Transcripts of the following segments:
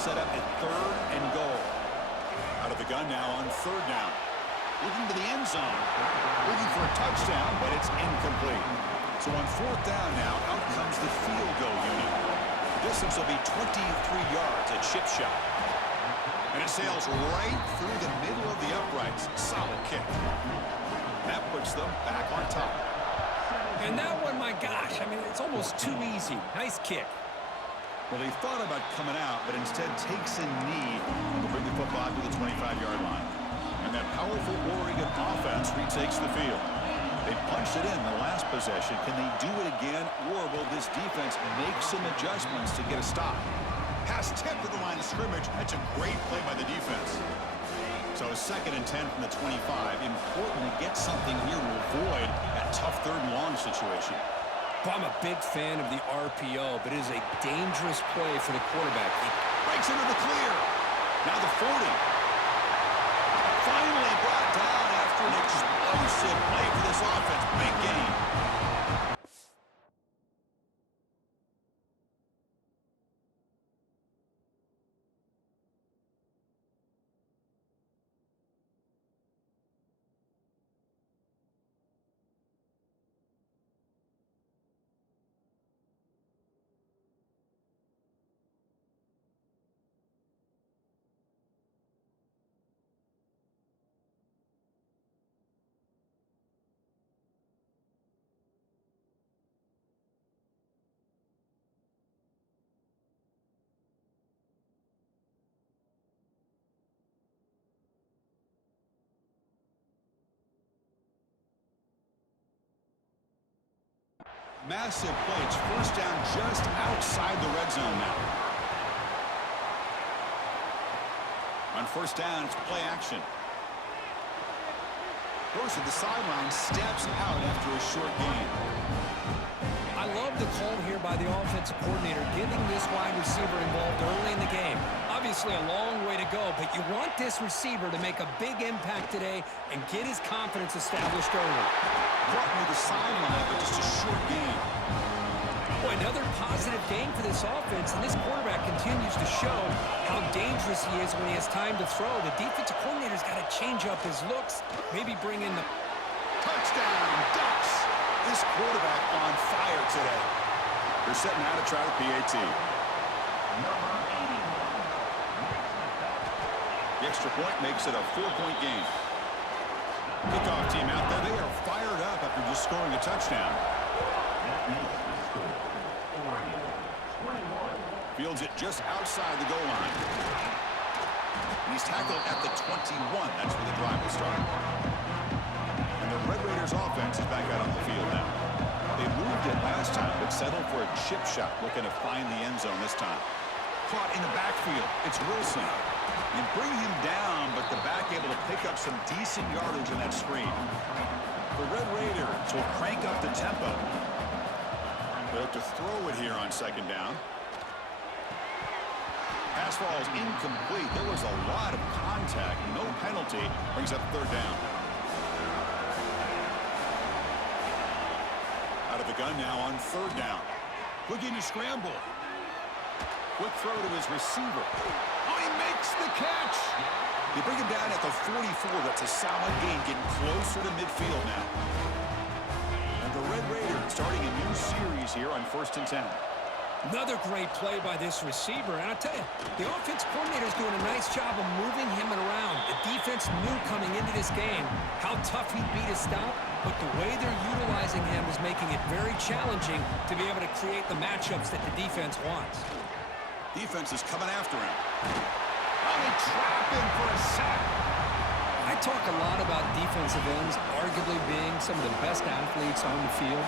set up at 3rd and goal. Out of the gun now on 3rd down. Looking to the end zone. Looking for a touchdown, but it's incomplete. So on 4th down now, out comes the field goal unit. The distance will be 23 yards at chip shot. And it sails right through the middle of the uprights. Solid kick. That puts them back on top. And that one, my gosh, I mean, it's almost too easy. Nice kick. Well, he thought about coming out, but instead takes a knee to bring the football to the 25-yard line. And that powerful Oregon offense retakes the field. They punched it in the last possession. Can they do it again, or will this defense make some adjustments to get a stop? Pass tipped to the line of scrimmage. That's a great play by the defense. So 2nd and 10 from the 25. Important to get something here to avoid that tough 3rd and long situation. Well, I'm a big fan of the RPO, but it is a dangerous play for the quarterback. He breaks into the clear. Now the 40. Finally brought down after an explosive play for this offense. Big game. Massive play. It's 1st down just outside the red zone now. On 1st down, it's play action. Goes to the sideline, steps out after a short gain. I love the call here by the offensive coordinator, getting this wide receiver involved early in the game. Obviously a long way to go, but you want this receiver to make a big impact today and get his confidence established early. Brought near the sideline, but just a short gain. Boy, another positive game for this offense, and this quarterback continues to show how dangerous he is when he has time to throw. The defensive coordinator's got to change up his looks, maybe bring in the touchdown, Ducks. This quarterback on fire today. They're setting out to try the PAT. The extra point makes it a 4-point game. Kickoff team out there. They are fired up after just scoring a touchdown. Fields it just outside the goal line. And he's tackled at the 21. That's where the drive will start. And the Red Raiders offense is back out on the field now. They moved it last time, but settled for a chip shot, looking to find the end zone this time. Caught in the backfield. It's Wilson. You bring him down, but the back able to pick up some decent yardage in that screen. The Red Raiders will crank up the tempo. They'll have to throw it here on 2nd down. Pass falls incomplete. There was a lot of contact. No penalty. Brings up 3rd down. Out of the gun now on 3rd down. Looking to scramble. Quick throw to his receiver. Oh, he makes the catch. They bring him down at the 44. That's a solid gain, getting closer to midfield now. And the Red Raiders starting a new series here on 1st and 10. Another great play by this receiver. And I'll tell you, the offense coordinator is doing a nice job of moving him around. The defense knew coming into this game how tough he'd be to stop, but the way they're utilizing him is making it very challenging to be able to create the matchups that the defense wants. Defense is coming after him. Oh, they trap him for a sack. I talk a lot about defensive ends arguably being some of the best athletes on the field.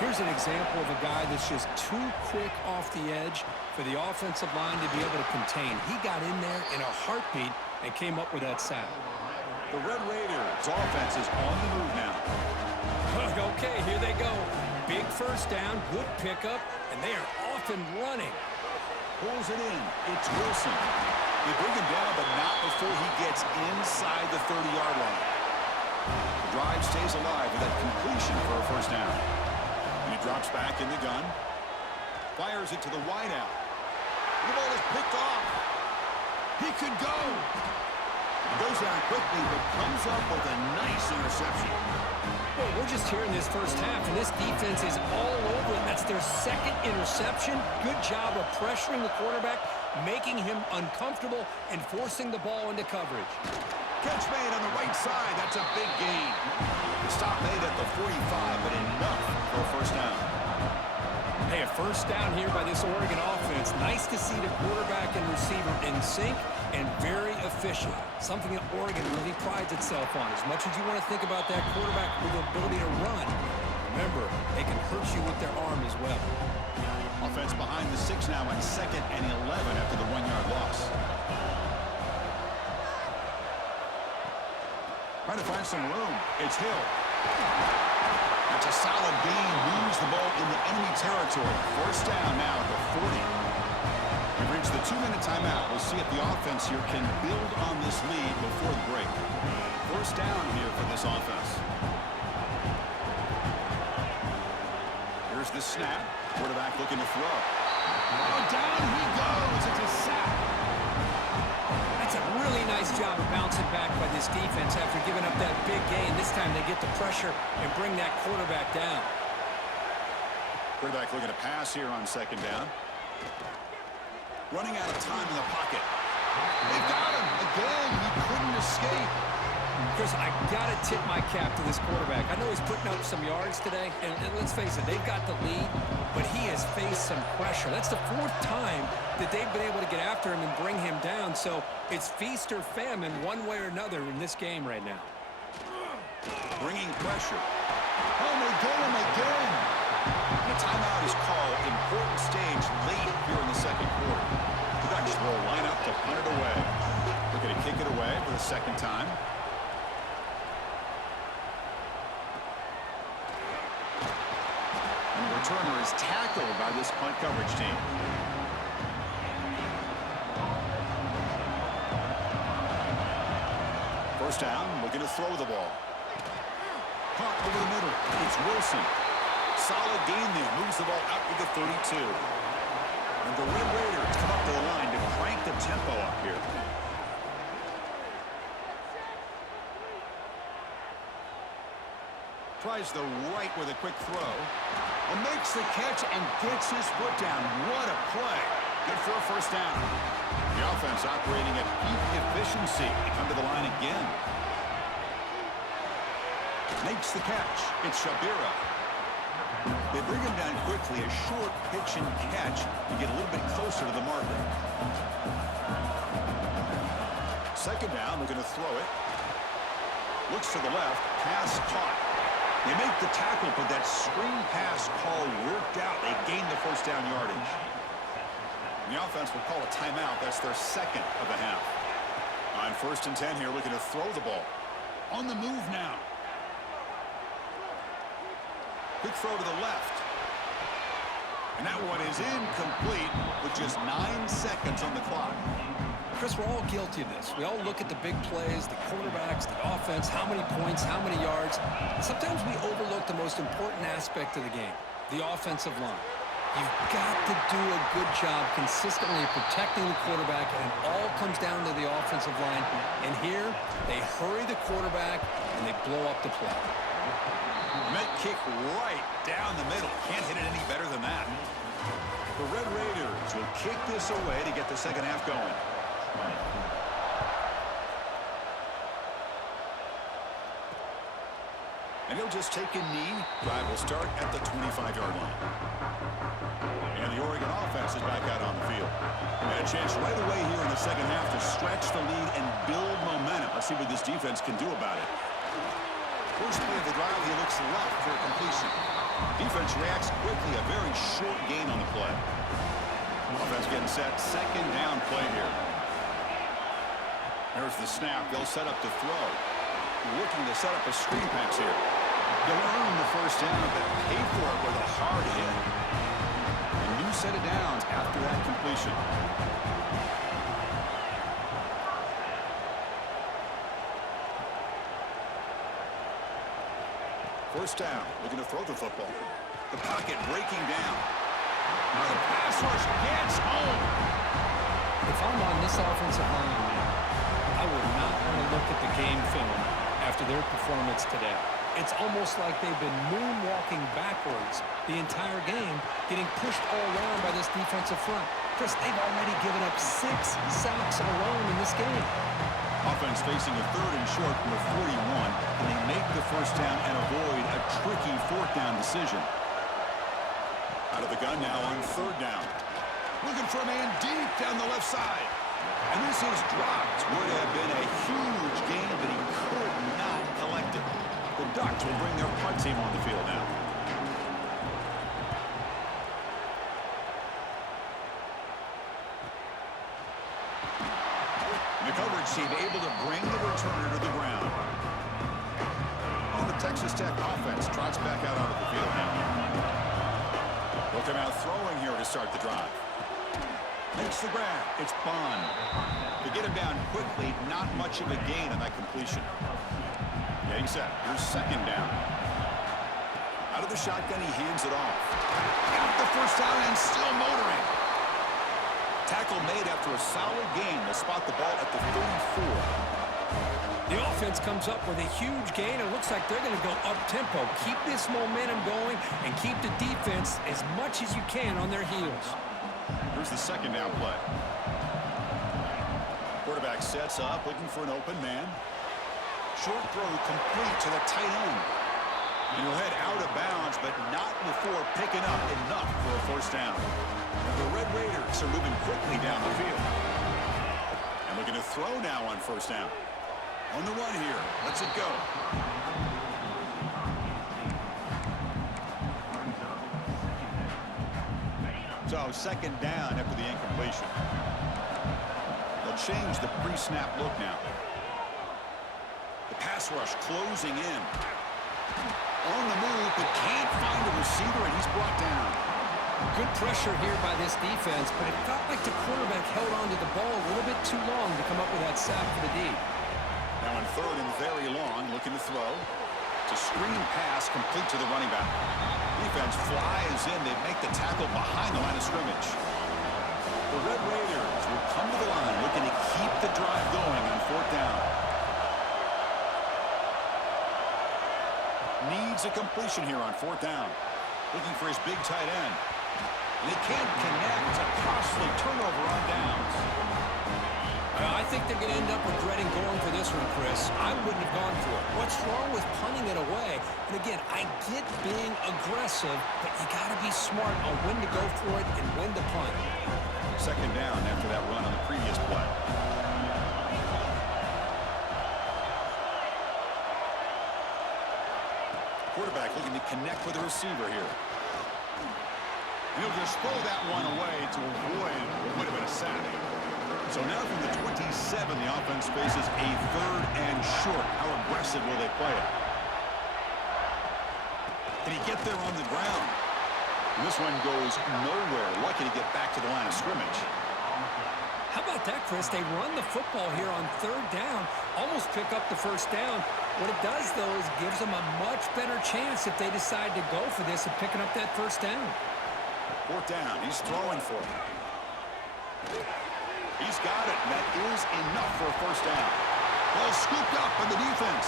Here's an example of a guy that's just too quick off the edge for the offensive line to be able to contain. He got in there in a heartbeat and came up with that sack. The Red Raiders offense is on the move now. Okay, here they go. Big 1st down, good pickup, and they are off and running. Pulls it in. It's Wilson. They bring him down, but not before he gets inside the 30-yard line. The drive stays alive with that completion for a 1st down. And he drops back in the gun. Fires it to the wideout. The ball is picked off. He could go. He goes down quickly, but comes up with a nice interception. Well, we're just here in this first half, and this defense is all over it. That's their second interception. Good job of pressuring the quarterback, making him uncomfortable, and forcing the ball into coverage. Catch made on the right side. That's a big gain. Stop made at the 45, but enough for a first down. Hey, a first down here by this Oregon offense. Nice to see the quarterback and receiver in sync and very efficient. Something that Oregon really prides itself on. As much as you want to think about that quarterback with the ability to run, remember, they can hurt you with their arm as well. Offense behind the 6 now on 2nd and 11 after the 1-yard loss. Trying to find some room. It's Hill. That's a solid gain. Moves the ball into enemy territory. First down now at the 40. We've reached the 2-minute timeout. We'll see if the offense here can build on this lead before the break. First down here for this offense. Here's the snap. Quarterback looking to throw. Oh, down he goes. It's a sack. That's a really nice job of bouncing back by this defense after giving up that big gain. This time they get the pressure and bring that quarterback down. Quarterback looking to pass here on 2nd down. Running out of time in the pocket. They've got him. Again, he couldn't escape. Chris, I got to tip my cap to this quarterback. I know he's putting up some yards today, and let's face it, they've got the lead, but he has faced some pressure. That's the 4th time that they've been able to get after him and bring him down, so it's feast or famine one way or another in this game right now. Bringing pressure. Oh, they get him again. The timeout is called. Important stage late here in the 2nd quarter. The Ducks will line up to punt it away. They're going to kick it away for the 2nd time. And the returner is tackled by this punt coverage team. First down, looking to throw the ball. Caught over the middle. It's Wilson. Solid gain there. Moves the ball out to the 32. And the Red Raiders come up to the line to crank the tempo up here. Tries the right with a quick throw. And makes the catch and gets his foot down. What a play. Good for a first down. The offense operating at peak efficiency. They come to the line again. Makes the catch. It's Shabira. They bring him down quickly. A short pitch and catch to get a little bit closer to the marker. 2nd down. They're going to throw it. Looks to the left. Pass caught. They make the tackle, but that screen pass call worked out. They gained the first down yardage. The offense will call a timeout. That's their 2nd of the half. On 1st and 10 here, looking to throw the ball. On the move now. Quick throw to the left. And that one is incomplete with just 9 seconds on the clock. Chris, we're all guilty of this. We all look at the big plays, the quarterbacks, the offense, how many points, how many yards. And sometimes we overlook the most important aspect of the game, the offensive line. You've got to do a good job consistently protecting the quarterback, and it all comes down to the offensive line. And here, they hurry the quarterback, and they blow up the play. Met kick right down the middle. Can't hit it any better than that. The Red Raiders will kick this away to get the 2nd half going. And he'll just take a knee. Drive will start at the 25-yard line. And the Oregon offense is back out on the field. And a chance right away here in the 2nd half to stretch the lead and build momentum. Let's see what this defense can do about it. First play of the drive, he looks left for a completion. Defense reacts quickly. A very short gain on the play. Offense getting set. 2nd down play here. There's the snap. They'll set up to throw. Looking to set up a screen pass here. They'll earn the first down, but pay for it with a hard hit. A new set of downs after that completion. First down, looking to throw the football. The pocket breaking down. Now the pass rush gets home. If I'm on this offensive line, man, I would not want to look at the game film after their performance today. It's almost like they've been moonwalking backwards the entire game, getting pushed all around by this defensive front. Chris, they've already given up 6 sacks alone in this game. Offense facing a 3rd and short from the 41. Can they make the first down and avoid a tricky 4th down decision? Out of the gun now on 3rd down. Looking for a man deep down the left side. And this is dropped. Would have been a huge gain, but he could not collect it. The Ducks will bring their punt team on the field now. The coverage team able to bring the returner to the ground. And the Texas Tech offense trots back out onto the field now. They'll come out throwing here to start the drive. Makes the grab. It's Bond. To get him down quickly, not much of a gain on that completion. Getting set. Here's 2nd down. Out of the shotgun, he hands it off. Got the first down and still motoring. Tackle made after a solid gain. They'll spot the ball at the 34. The offense comes up with a huge gain. It looks like they're going to go up-tempo. Keep this momentum going and keep the defense as much as you can on their heels. Here's the 2nd down play. Quarterback sets up, looking for an open man. Short throw complete to the tight end. And he'll head out of bounds, but not before picking up enough for a first down. And the Red Raiders are moving quickly down the field. And looking to throw now on first down. On the run here. Lets it go. So 2nd down after the incompletion. They'll change the pre-snap look now. The pass rush closing in. On the move, but can't find a receiver, and he's brought down. Good pressure here by this defense, but it felt like the quarterback held onto the ball a little bit too long to come up with that sack for the D. Now on 3rd and very long, looking to throw. It's a screen pass complete to the running back. Defense flies in. They make the tackle behind the line of scrimmage. The Red Raiders will come to the line looking to keep the drive going on 4th down. Needs a completion here on 4th down. Looking for his big tight end. And they can't connect. It's a costly turnover on downs. I think they're going to end up regretting going for this one, Chris. I wouldn't have gone for it. What's wrong with punting it away? And again, I get being aggressive, but you got to be smart on when to go for it and when to punt. 2nd down after that run on the previous play. Quarterback looking to connect with the receiver here. He'll just throw that one away to avoid what would have been a sack. So now from the 27, the offense faces a 3rd and short. How aggressive will they play it? Can he get there on the ground? And this one goes nowhere. Lucky to get back to the line of scrimmage. How about that, Chris? They run the football here on 3rd down, almost pick up the first down. What it does, though, is gives them a much better chance if they decide to go for this and picking up that first down. 4th down. He's throwing for it. He's got it. That is enough for a first down. Ball scooped up on the defense.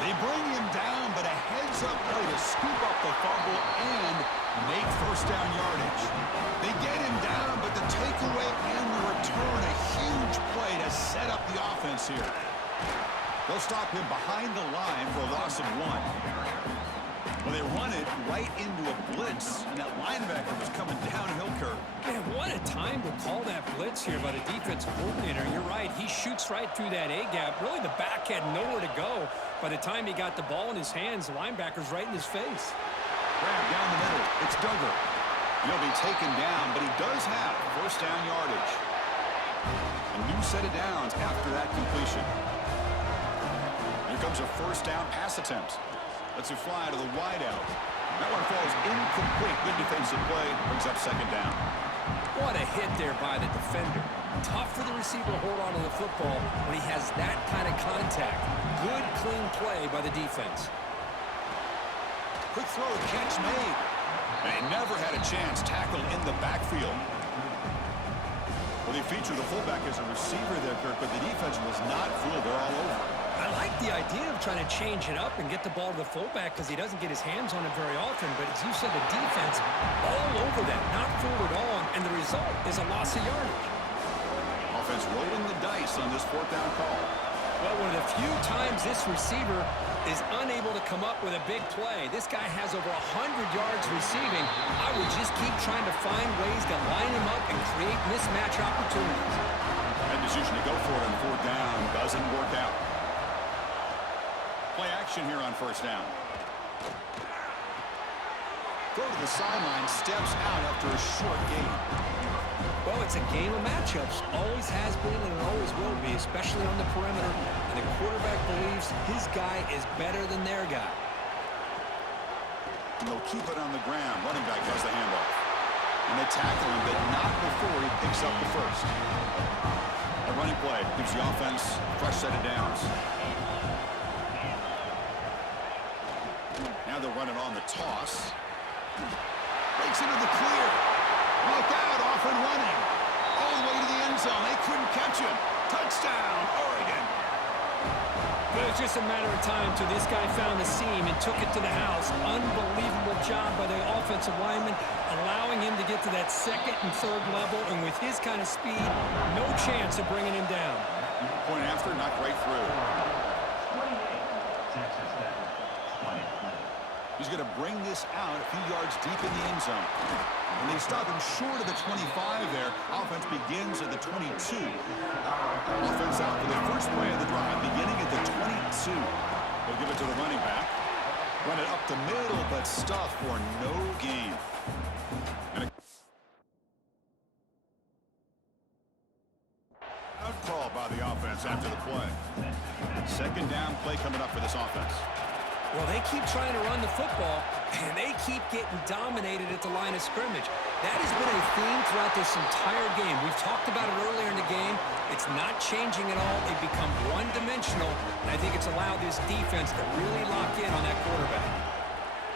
They bring him down, but a heads-up play to scoop up the fumble and make first down yardage. They get him down, but the takeaway and the return, a huge play to set up the offense here. They'll stop him behind the line for a loss of 1. Well, they run it right into a blitz, and that linebacker was coming downhill curve. Man, what a time to call that blitz here by the defensive coordinator. You're right. He shoots right through that A-gap. Really, the back had nowhere to go. By the time he got the ball in his hands, the linebacker's right in his face. Grab down the middle. It's Duggar. He'll be taken down, but he does have first down yardage. A new set of downs after that completion. Here comes a first down pass attempt. Lets it fly to the wideout. That one falls incomplete. Good defensive play. Brings up 2nd down. What a hit there by the defender. Tough for the receiver to hold on to the football when he has that kind of contact. Good, clean play by the defense. Quick throw, catch made. They never had a chance. Tackle in the backfield. Well, they feature the fullback as a receiver there, Kirk, but the defense was not fooled. They're all over. I like the idea of trying to change it up and get the ball to the fullback because he doesn't get his hands on it very often. But as you said, the defense all over that, not fooled at all, and the result is a loss of yardage. Offense rolling the dice on this fourth down call. Well, one of the few times this receiver is unable to come up with a big play. This guy has over 100 yards receiving. I would just keep trying to find ways to line him up and create mismatch opportunities. That decision to go for it on fourth down doesn't work out. Play action here on first down. Throw to the sideline, steps out after a short gain. Well, it's a game of matchups. Always has been and it always will be, especially on the perimeter. And the quarterback believes his guy is better than their guy. And they'll keep it on the ground. Running back has the handoff. And they tackle him, but not before he picks up the first. A running play gives the offense a fresh set of downs. Now they're running on the toss. Breaks into the clear. Look out, off and running. All the way to the end zone. They couldn't catch him. Touchdown, Oregon. It was just a matter of time till this guy found the seam and took it to the house. Unbelievable job by the offensive lineman, allowing him to get to that second and third level. And with his kind of speed, no chance of bringing him down. Point after, knocked right through. He's going to bring this out a few yards deep in the end zone. And they stop him short of the 25 there. Offense begins at the 22. Offense out for the first play of the drive, beginning at the 22. They'll give it to the running back. Run it up the middle, but stuff for no gain. And a call by the offense after the play. Second down play coming up for this offense. Well, they keep trying to run the football, and they keep getting dominated at the line of scrimmage. That has been a theme throughout this entire game. We've talked about it earlier in the game. It's not changing at all. They've become one-dimensional, and I think it's allowed this defense to really lock in on that quarterback.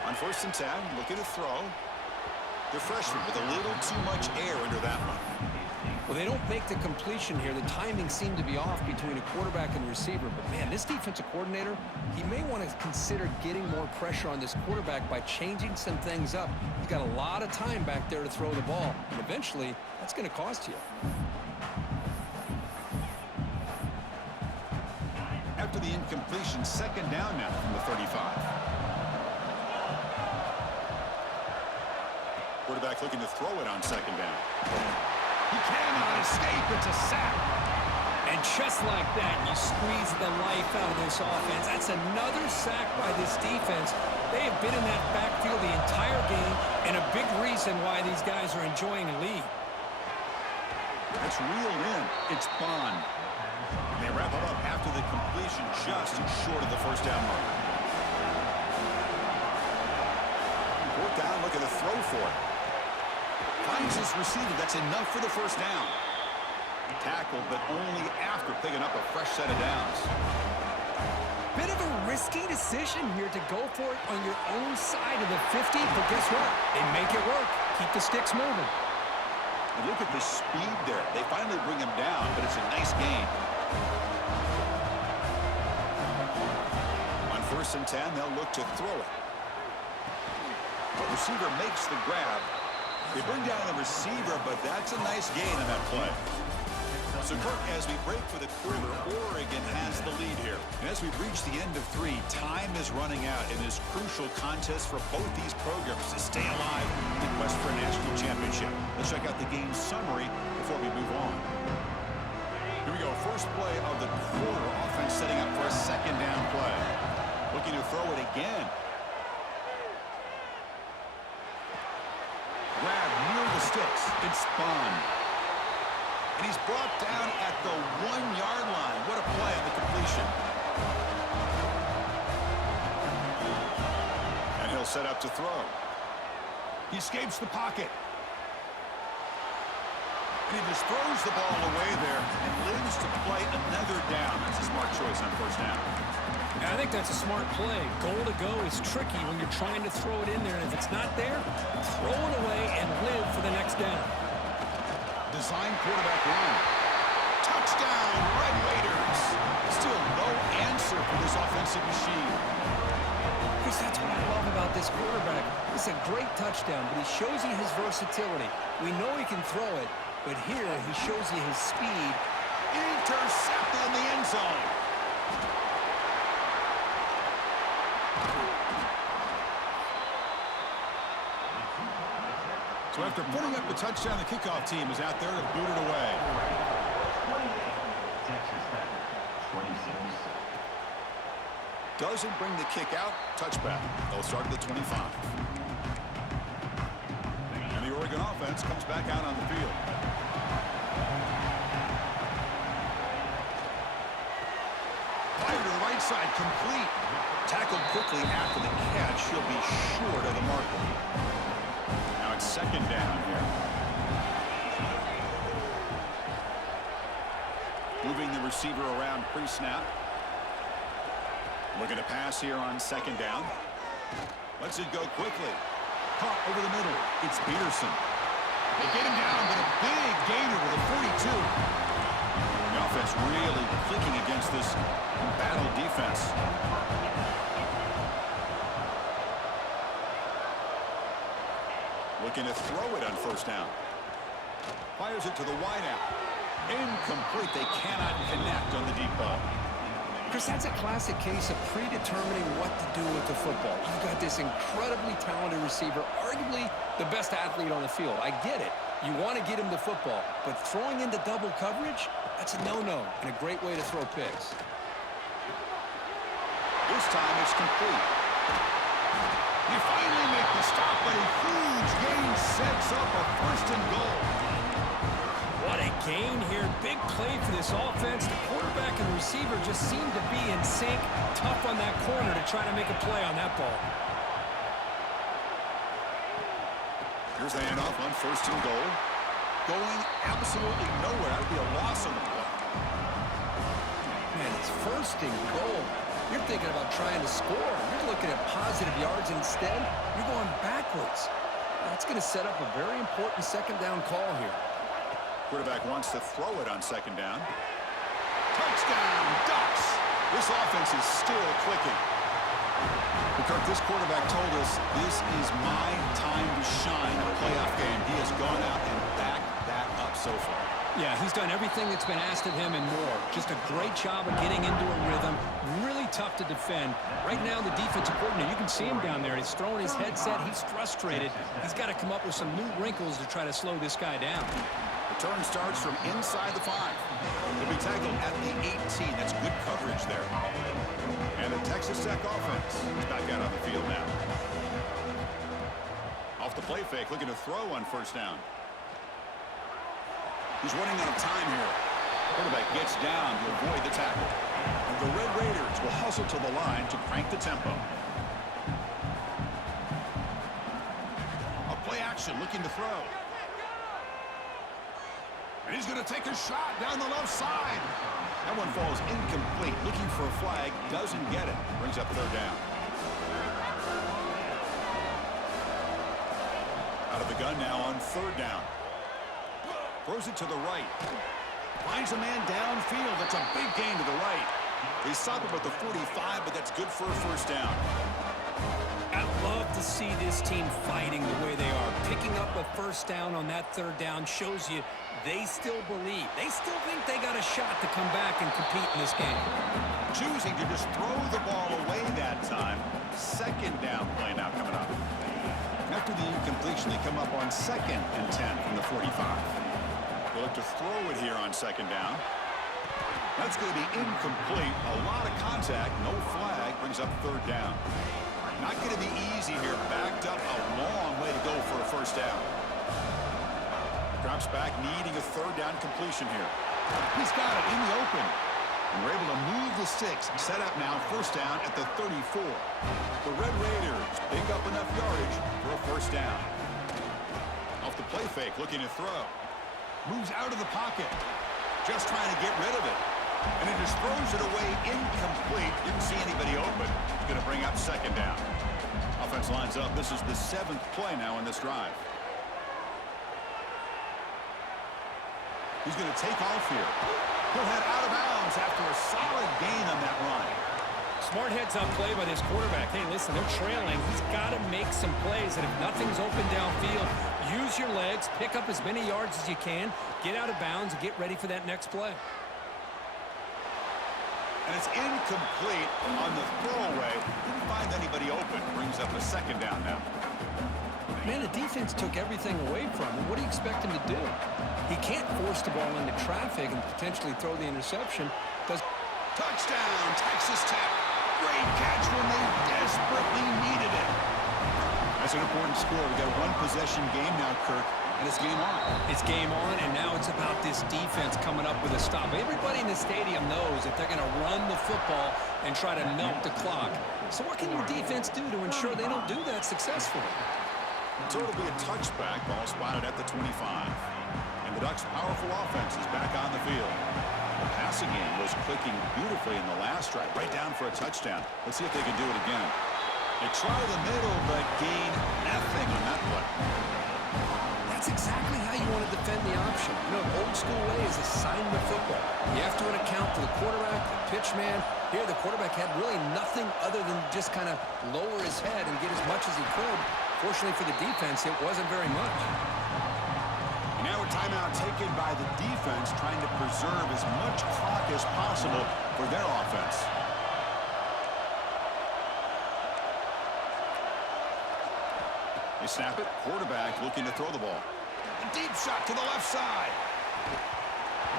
On first and 10, looking to throw. The freshman with a little too much air under that one. Well, they don't make the completion here. The timing seemed to be off between a quarterback and receiver. But, man, this defensive coordinator, he may want to consider getting more pressure on this quarterback by changing some things up. He's got a lot of time back there to throw the ball. And eventually, that's going to cost you. After the incompletion, second down now from the 35. Quarterback looking to throw it on second down. He cannot escape. It's a sack. And just like that, you squeeze the life out of this offense. That's another sack by this defense. They have been in that backfield the entire game, and a big reason why these guys are enjoying a lead. That's reeled in. It's Bond. And they wrap it up after the completion, just short of the first down marker. Fourth down, looking to throw for it. Finds his receiver. That's enough for the first down. Tackled, but only after picking up a fresh set of downs. Bit of a risky decision here to go for it on your own side of the 50, but guess what? They make it work. Keep the sticks moving. And look at the speed there. They finally bring him down, but it's a nice gain. On first and 10, they'll look to throw it. The receiver makes the grab. They bring down the receiver, but that's a nice gain in that play. So, Kirk, as we break for the quarter, Oregon has the lead here. And as we reach the end of 3, time is running out in this crucial contest for both these programs to stay alive in the quest for a national championship. Let's check out the game summary before we move on. Here we go. First play of the quarter. Offense setting up for a second down play. Looking to throw it again. Grab near the sticks. It's Bond. And he's brought down at the 1-yard line. What a play on the completion. And he'll set up to throw. He escapes the pocket. And he just throws the ball away there and lives to play another down. That's a smart choice on first down. I think that's a smart play. Goal to go is tricky when you're trying to throw it in there. And if it's not there, throw it away and live for the next down. Design quarterback run. Touchdown, Red Raiders. Still no answer for this offensive machine. Chris, that's what I love about this quarterback. It's a great touchdown, but he shows you his versatility. We know he can throw it, but here he shows you his speed. Intercepted in the end zone. So after putting up the touchdown, the kickoff team is out there to boot it away. Doesn't bring the kick out. Touchback. They'll start at the 25. And the Oregon offense comes back out on the field. Fire to the right side, complete. Tackled quickly after the catch. He'll be short of the marker. Now it's second down here. Moving the receiver around pre-snap. Looking to pass here on second down. Lets it go quickly. Caught over the middle. It's Peterson. They get him down, but a big gainer with a 42. The offense really clicking against this battle defense. Looking to throw it on first down. Fires it to the wideout. Incomplete. They cannot connect on the deep ball. Chris, that's a classic case of predetermining what to do with the football. You've got this incredibly talented receiver, arguably the best athlete on the field. I get it. You want to get him the football, but throwing into double coverage, that's a no-no and a great way to throw picks. This time it's complete. You finally make the stop, but a huge gain sets up a first and goal. What a gain here. Big play for this offense. The quarterback and the receiver just seem to be in sync. Tough on that corner to try to make a play on that ball. Here's the handoff on first and goal. Going absolutely nowhere. That would be a loss on the play. Man, it's first and goal. You're thinking about trying to score. You're looking at positive yards. Instead, you're going backwards. That's going to set up a very important second down call here. Quarterback wants to throw it on second down. Touchdown, Ducks! This offense is still clicking. Kirk, this quarterback told us this is my time to shine in a playoff game. He has gone out and backed that up so far. Yeah, he's done everything that's been asked of him and more. Just a great job of getting into a rhythm. Really tough to defend. Right now, the defensive coordinator, you can see him down there. He's throwing his headset. He's frustrated. He's got to come up with some new wrinkles to try to slow this guy down. Return starts from inside the 5. He'll be tackled at the 18. That's good coverage there. And the Texas Tech offense is back out on the field now. Off the play fake, looking to throw on first down. He's running out of time here. Quarterback gets down to avoid the tackle. And the Red Raiders will hustle to the line to crank the tempo. A play action, looking to throw. And he's going to take a shot down the left side. That one falls incomplete. Looking for a flag, doesn't get it. Brings up third down. Out of the gun now on third down. Throws it to the right. Finds a man downfield. That's a big gain to the right. They stop him at the 45, but that's good for a first down. I love to see this team fighting the way they are. Picking up a first down on that third down shows you they still believe. They still think they got a shot to come back and compete in this game. Choosing to just throw the ball away that time. Second down play now coming up. After the incompletion, they come up on 2nd and 10 from the 45. They look to throw it here on second down. That's going to be incomplete. A lot of contact, no flag, brings up third down. Not going to be easy here. Backed up a long way to go for a first down. Drops back, needing a third down completion here. He's got it in the open. And we're able to move the sticks. Set up now, first down at the 34. The Red Raiders pick up enough yardage for a first down. Off the play fake, looking to throw. Moves out of the pocket. Just trying to get rid of it. And it just throws it away incomplete. Didn't see anybody open. He's going to bring up second down. Offense lines up. This is the 7th play now in this drive. He's going to take off here. He'll head out of bounds after a solid gain on that run. Smart heads-up play by this quarterback. Hey, listen, they're trailing. He's got to make some plays, and if nothing's open downfield, use your legs, pick up as many yards as you can, get out of bounds, and get ready for that next play. And it's incomplete on the throwaway. Didn't find anybody open. Brings up a second down now. Man, the defense took everything away from him. What do you expect him to do? He can't force the ball into traffic and potentially throw the interception. Touchdown, Texas Tech. Great catch when they desperately needed it. That's an important score. We've got a one-possession game now, Kirk, and it's game on. It's game on, and now it's about this defense coming up with a stop. Everybody in the stadium knows that they're going to run the football and try to milk the clock. So what can your defense do to ensure they don't do that successfully? So it'll be a touchback, ball spotted at the 25. And the Ducks' powerful offense is back on the field. The passing game was clicking beautifully in the last drive, right down for a touchdown. Let's see if they can do it again. They try the middle, but gain nothing on that play. That's exactly how you want to defend the option. You know, old school way is assignment football. You have to account for the quarterback, the pitch man. Here, the quarterback had really nothing other than just kind of lower his head and get as much as he could. Fortunately for the defense, it wasn't very much. And now a timeout taken by the defense, trying to preserve as much clock as possible for their offense. They snap it. Quarterback looking to throw the ball. A deep shot to the left side.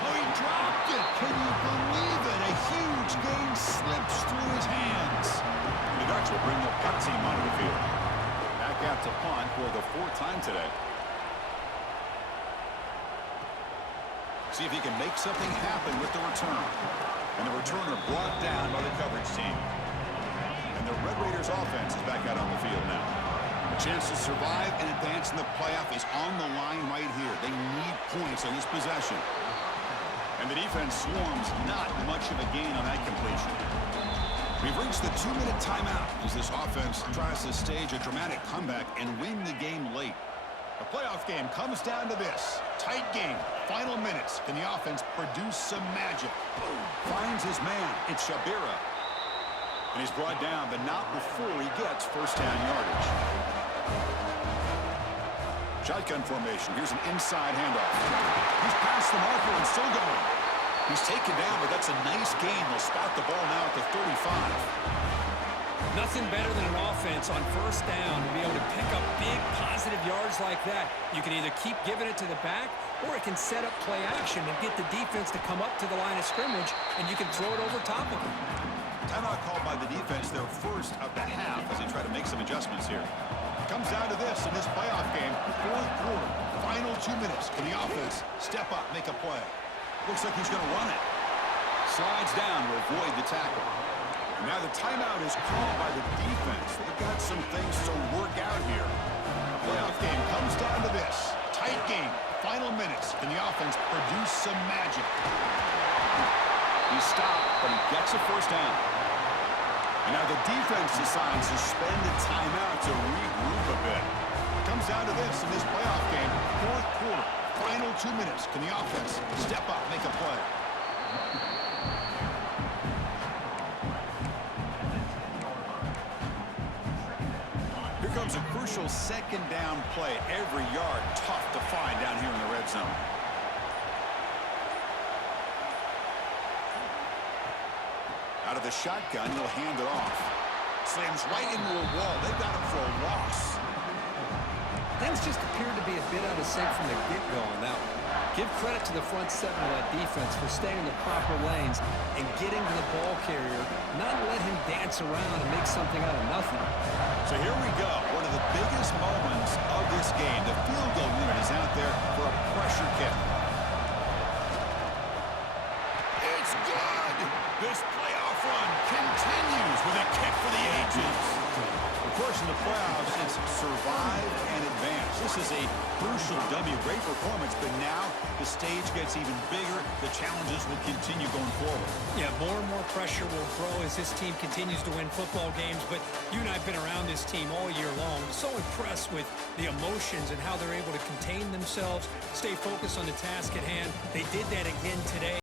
Oh, he dropped it. Can you believe it? A huge gain slips through his hands. The Ducks will bring the punt team onto the field. Back out to punt for the fourth time today. See if he can make something happen with the return. And the returner brought down by the coverage team. And the Red Raiders offense is back out on the field now. A chance to survive and advance in the playoff is on the line right here. They need points on this possession. And the defense swarms, not much of a gain on that completion. We've reached the 2-minute timeout as this offense tries to stage a dramatic comeback and win the game late. The playoff game comes down to this. Tight game, final minutes. Can the offense produce some magic? Finds his man. It's Shabira. And he's brought down, but not before he gets first down yardage. Shotgun formation. Here's an inside handoff. He's past the marker and still going. He's taken down, but that's a nice gain. They'll spot the ball now at the 35. Nothing better than an offense on first down to be able to pick up big positive yards like that. You can either keep giving it to the back, or it can set up play action and get the defense to come up to the line of scrimmage, and you can throw it over top of them. Timeout called by the defense, their first of the half as they try to make some adjustments here. Comes down to this in this playoff game, fourth quarter, final 2 minutes. Can the offense step up, make a play? Looks like he's going to run it. Slides down to avoid the tackle. And now the timeout is called by the defense. They've got some things to work out here. The playoff game comes down to this. Tight game, final minutes. Can the offense produce some magic? He's stopped, but he gets a first down. And now the defense decides to spend a timeout to regroup a bit. It comes down to this in this playoff game. Fourth quarter, final 2 minutes. Can the offense step up, make a play? Here comes a crucial second down play. Every yard tough to find down here in the red zone. Out of the shotgun, he'll hand it off. Slams right into a wall. They've got him for a loss. Things just appeared to be a bit out of sync from the get-go on that one. Give credit to the front seven of that defense for staying in the proper lanes and getting to the ball carrier, not let him dance around and make something out of nothing. So here we go. One of the biggest moments of this game. The field goal unit is out there for a pressure kick. It's good. This playoff run continues with a kick for the ages. Of course, in the playoffs, it's survive and advance. This is a crucial W. Great performance, but now the stage gets even bigger. The challenges will continue going forward. Yeah, more and more pressure will grow as this team continues to win football games, but you and I have been around this team all year long. So impressed with the emotions and how they're able to contain themselves, stay focused on the task at hand. They did that again today.